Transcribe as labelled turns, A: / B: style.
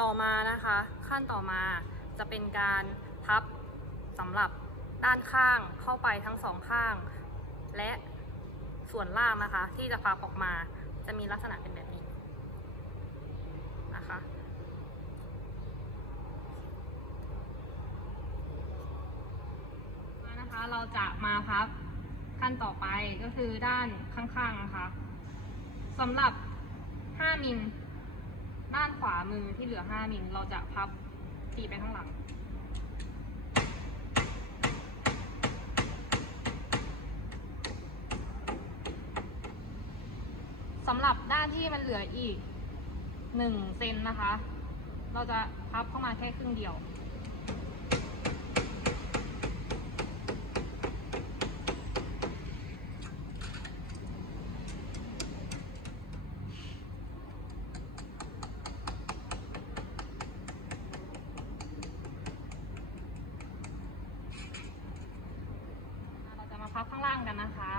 A: ต่อมานะคะ ขั้นต่อมาจะเป็นการพับสำหรับด้านข้างเข้าไปทั้งสองข้าง และส่วนล่างนะคะ ที่จะพับออกมาจะมีลักษณะเป็นแบบนี้นะคะนะคะเราจะมาพับขั้นต่อไปก็คือด้านข้างๆนะคะสำหรับ 5มิล ด้านขวามือที่เหลือ 5มิลเราจะพับตีไปข้างหลัง สำหรับด้านที่มันเหลืออีก1เซนนะคะ เราจะพับเข้ามาแค่ครึ่งเดียว พับข้างล่างกันนะคะ